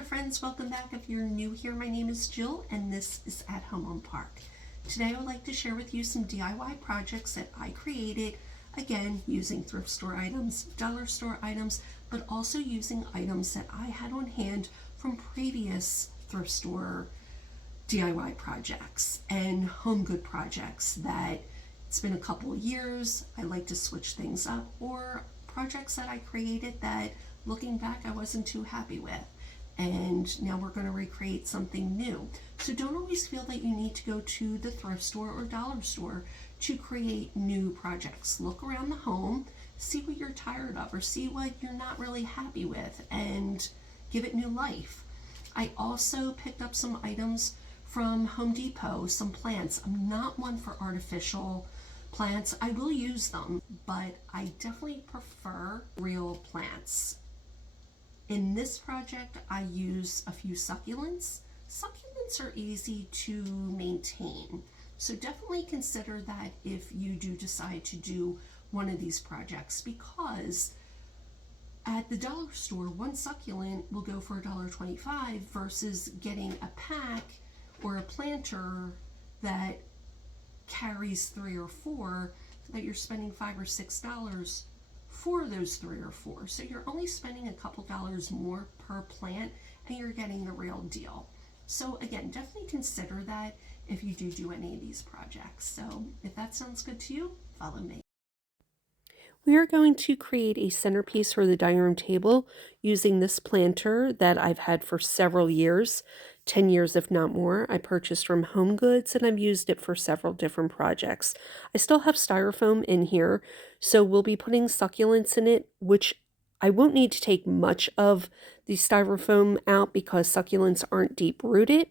there friends, welcome back. If you're new here, my name is Jill and this is At Home on Park. Today I would like to share with you some DIY projects that I created, again using thrift store items, dollar store items, but also using items that I had on hand from previous thrift store DIY projects and home good projects that it's been a couple of years, I like to switch things up, or projects that I created that looking back I wasn't too happy with. And now we're going to recreate something new. So don't always feel that you need to go to the thrift store or dollar store to create new projects. Look around the home, see what you're tired of or see what you're not really happy with and give it new life. I also picked up some items from Home Depot, some plants. I'm not one for artificial plants. I will use them, but I definitely prefer real plants. In this project, I use a few succulents. Succulents are easy to maintain, so definitely consider that if you do decide to do one of these projects, because at the dollar store, one succulent will go for $1.25 versus getting a pack or a planter that carries 3 or 4 that you're spending $5 or $6 for those 3 or 4. So you're only spending a couple dollars more per plant and you're getting the real deal. So again, definitely consider that if you do any of these projects. So if that sounds good to you, follow me. We are going to create a centerpiece for the dining room table using this planter that I've had for several years, 10 years if not more. I purchased from Home Goods and I've used it for several different projects. I still have styrofoam in here, so we'll be putting succulents in it, which I won't need to take much of the styrofoam out because succulents aren't deep rooted.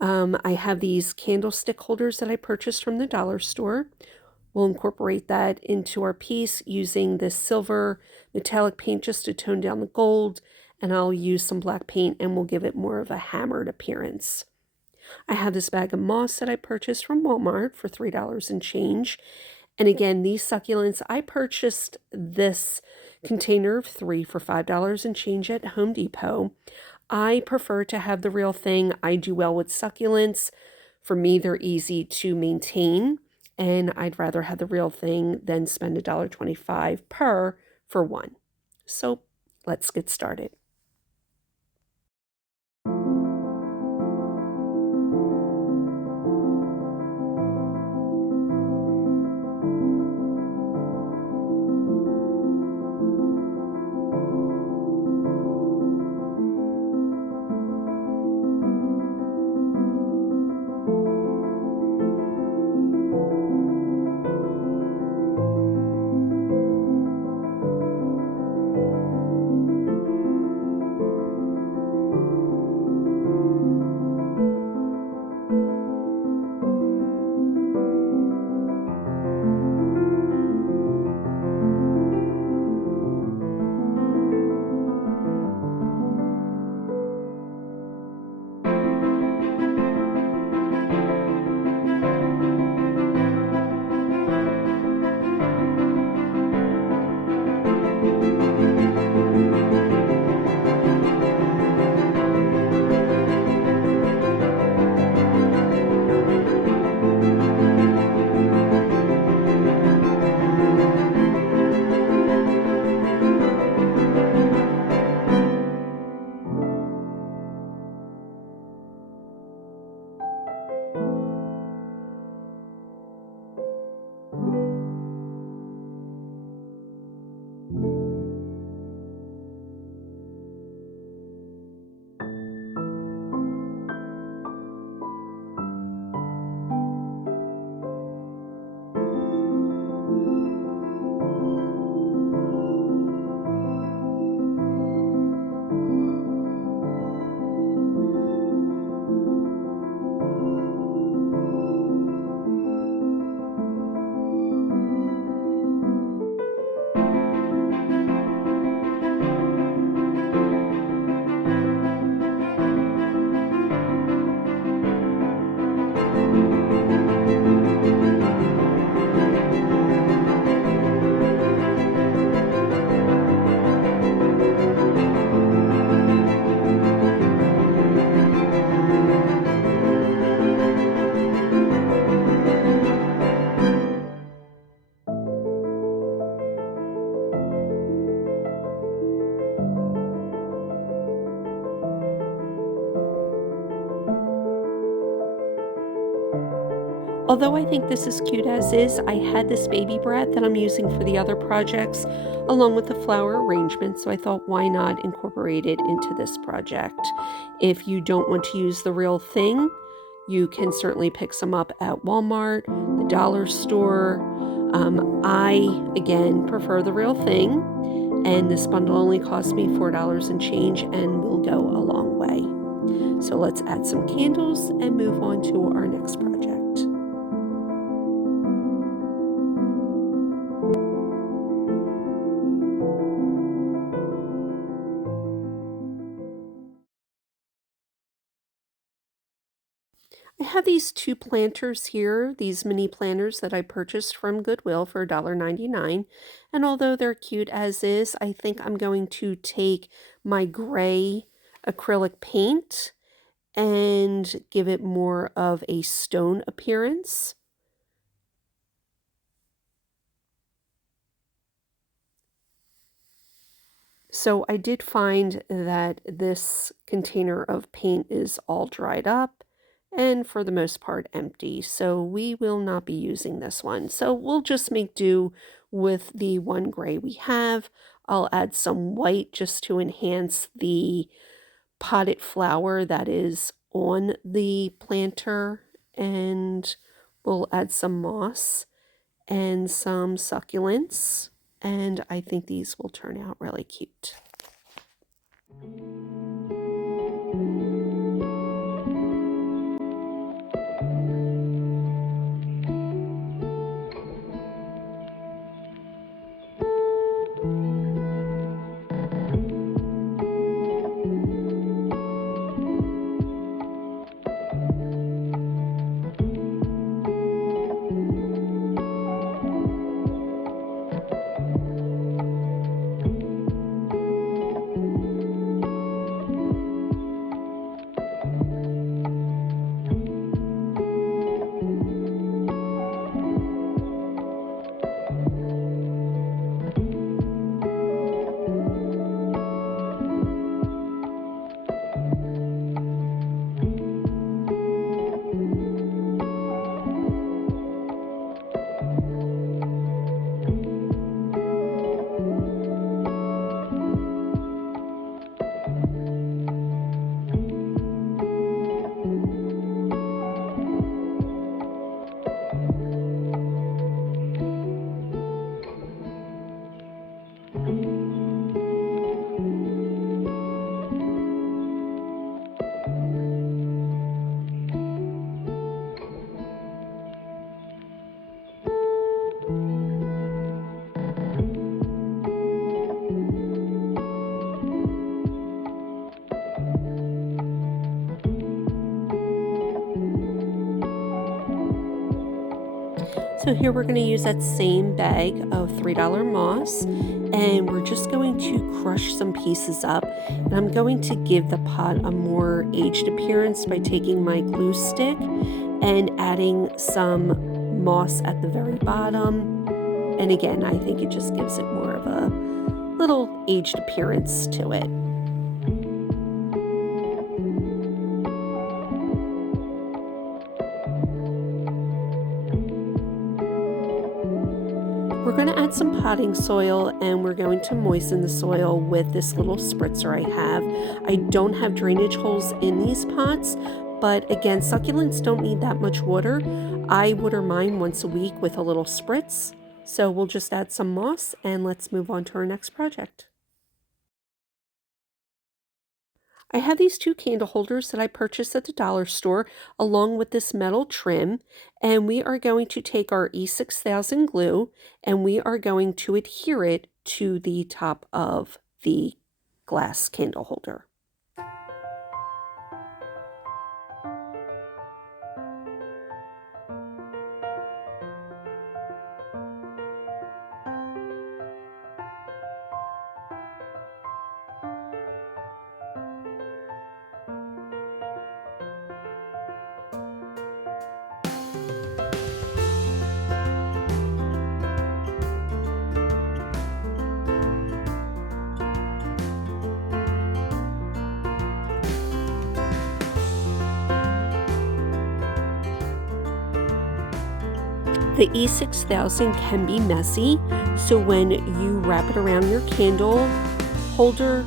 I have these candlestick holders that I purchased from the dollar store. We'll incorporate that into our piece using this silver metallic paint just to tone down the gold, and I'll use some black paint and we'll give it more of a hammered appearance. I have this bag of moss that I purchased from Walmart for $3 and change. And again, these succulents, I purchased this container of 3 for $5 and change at Home Depot. I prefer to have the real thing. I do well with succulents. For me, they're easy to maintain, and I'd rather have the real thing than spend $1.25 per for one. So let's get started. Although I think this is cute as is, I had this baby brat that I'm using for the other projects along with the flower arrangement, so I thought why not incorporate it into this project. If you don't want to use the real thing, you can certainly pick some up at Walmart, the dollar store. I, again, prefer the real thing, and this bundle only cost me $4 and change and will go a long way. So let's add some candles and move on to our next project. I have these two planters here, these mini planters that I purchased from Goodwill for $1.99. And although they're cute as is, I think I'm going to take my gray acrylic paint and give it more of a stone appearance. So I did find that this container of paint is all dried up and for the most part empty. So we will not be using this one. So we'll just make do with the one gray we have. I'll add some white just to enhance the potted flower that is on the planter, and we'll add some moss and some succulents, and I think these will turn out really cute. So here we're going to use that same bag of $3 moss, and we're just going to crush some pieces up. And I'm going to give the pot a more aged appearance by taking my glue stick and adding some moss at the very bottom. And again, I think it just gives it more of a little aged appearance to it. We're going to add some potting soil, and we're going to moisten the soil with this little spritzer I have. I don't have drainage holes in these pots, but again, succulents don't need that much water. I water mine once a week with a little spritz. So we'll just add some moss, and let's move on to our next project. I have these two candle holders that I purchased at the dollar store along with this metal trim, and we are going to take our E6000 glue and we are going to adhere it to the top of the glass candle holder. The E6000 can be messy, so when you wrap it around your candle holder,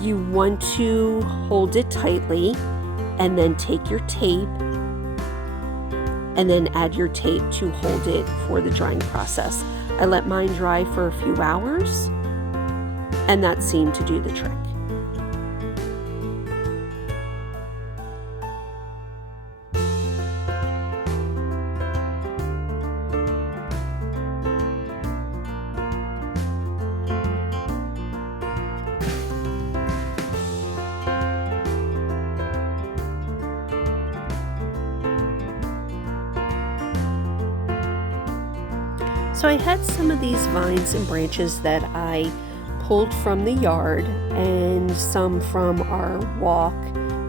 you want to hold it tightly and then take your tape and then add your tape to hold it for the drying process. I let mine dry for a few hours, and that seemed to do the trick. So I had some of these vines and branches that I pulled from the yard and some from our walk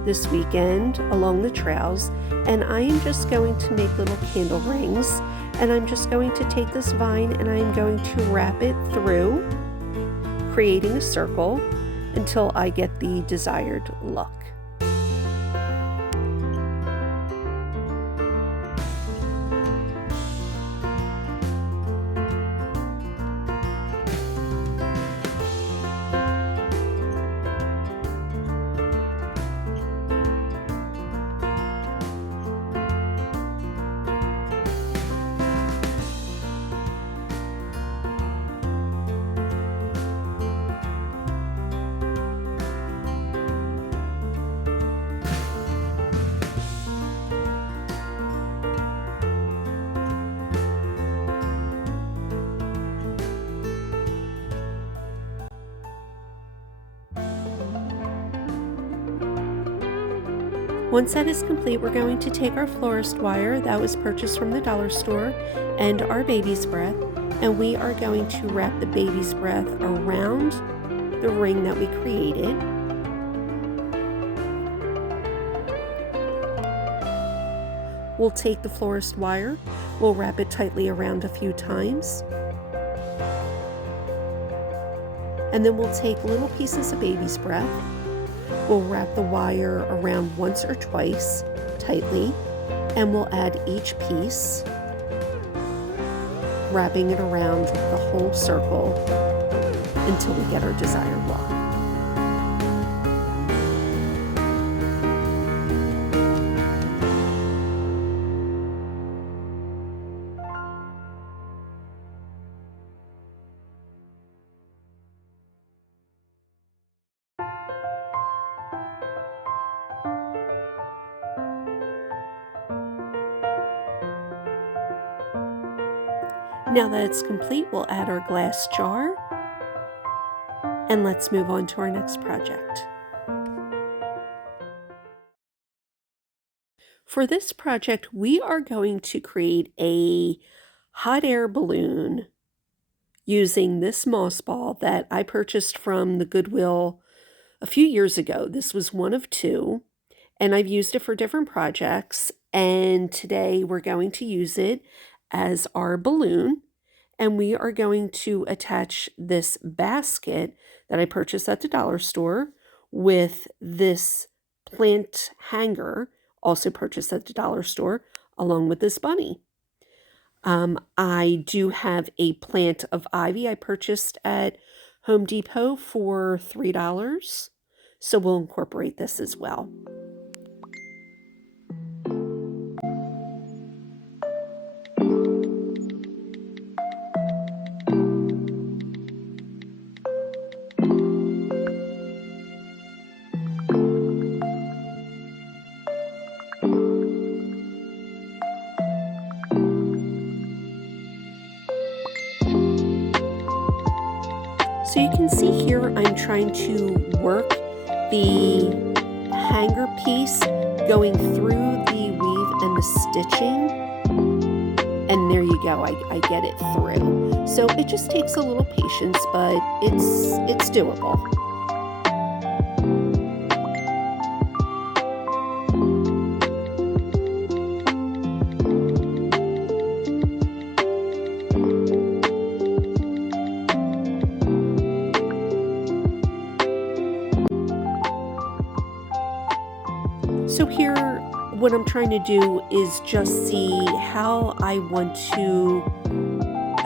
this weekend along the trails, and I am just going to make little candle rings, and I'm just going to take this vine and I'm going to wrap it through, creating a circle until I get the desired look. Once that is complete, we're going to take our florist wire that was purchased from the dollar store and our baby's breath, and we are going to wrap the baby's breath around the ring that we created. We'll take the florist wire, we'll wrap it tightly around a few times, and then we'll take little pieces of baby's breath. We'll wrap the wire around once or twice tightly, and we'll add each piece, wrapping it around the whole circle until we get our desired look. Now that it's complete, we'll add our glass jar, and let's move on to our next project. For this project, we are going to create a hot air balloon using this moss ball that I purchased from the Goodwill a few years ago. This was one of two, and I've used it for different projects, and today we're going to use it as our balloon, and we are going to attach this basket that I purchased at the dollar store with this plant hanger, also purchased at the dollar store, along with this bunny. I do have a plant of ivy I purchased at Home Depot for $3, so we'll incorporate this as well. So you can see here I'm trying to work the hanger piece going through the weave and the stitching, and there you go, I get it through. So it just takes a little patience, but it's doable. So here what I'm trying to do is just see how I want to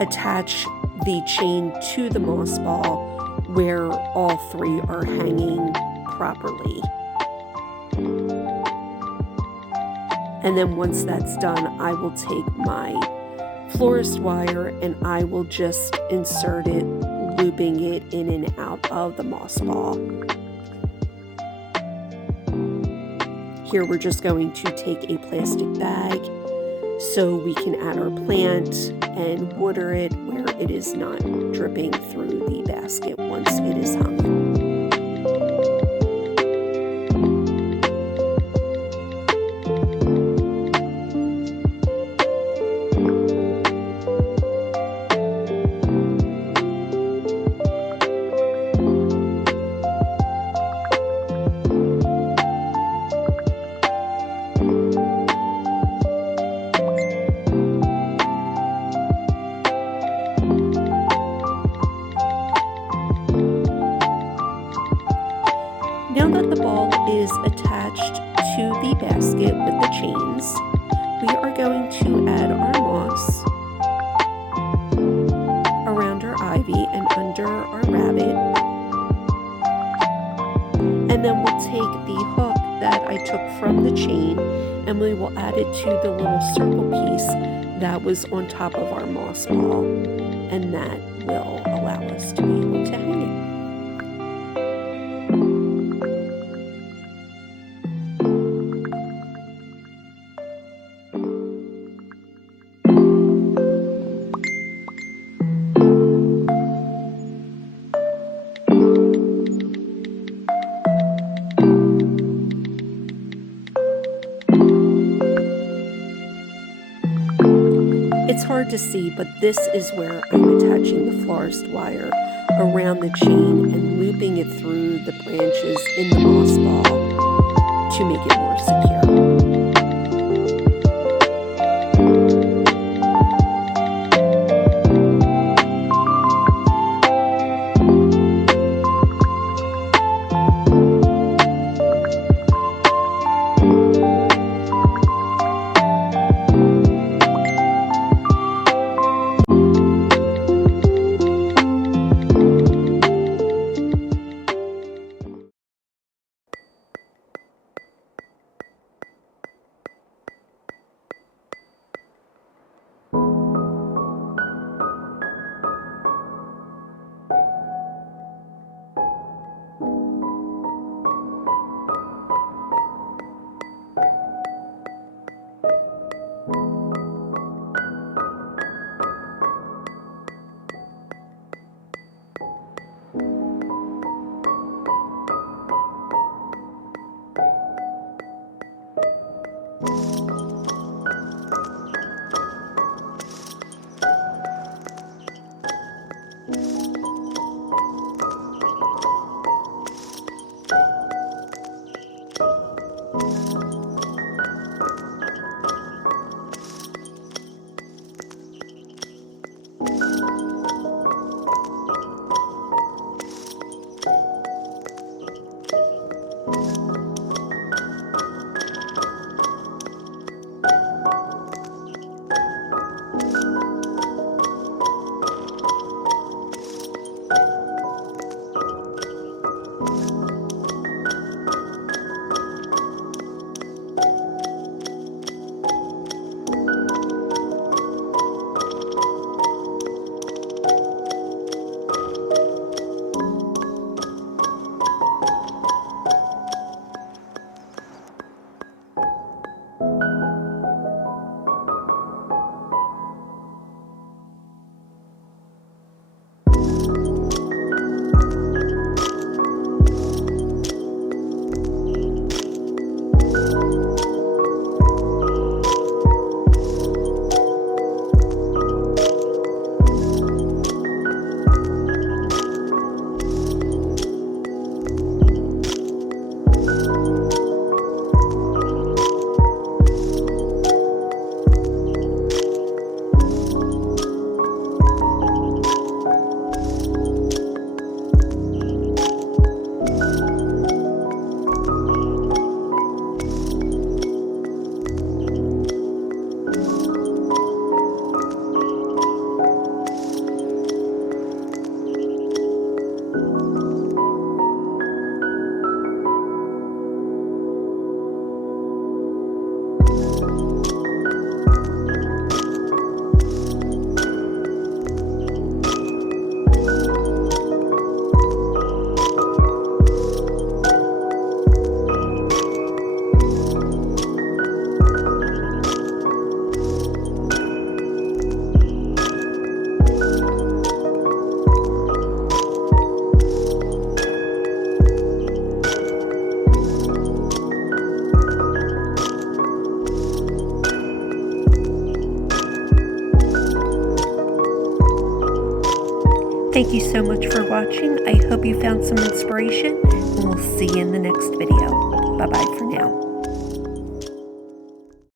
attach the chain to the moss ball where all three are hanging properly. And then once that's done, I will take my florist wire and I will just insert it, looping it in and out of the moss ball. Here we're just going to take a plastic bag so we can add our plant and water it where it is not dripping through the basket once it is hung. Now that the ball is attached to the basket with the chains, we are going to add our moss around our ivy and under our rabbit. And then we'll take the hook that I took from the chain and we will add it to the little circle piece that was on top of our moss ball, and that will allow us to be able to hang it. It's hard to see, but this is where I'm attaching the florist wire around the chain and looping it through the branches in the moss ball to make it more secure. Thank you so much for watching. I hope you found some inspiration, and we'll see you in the next video. Bye-bye for now.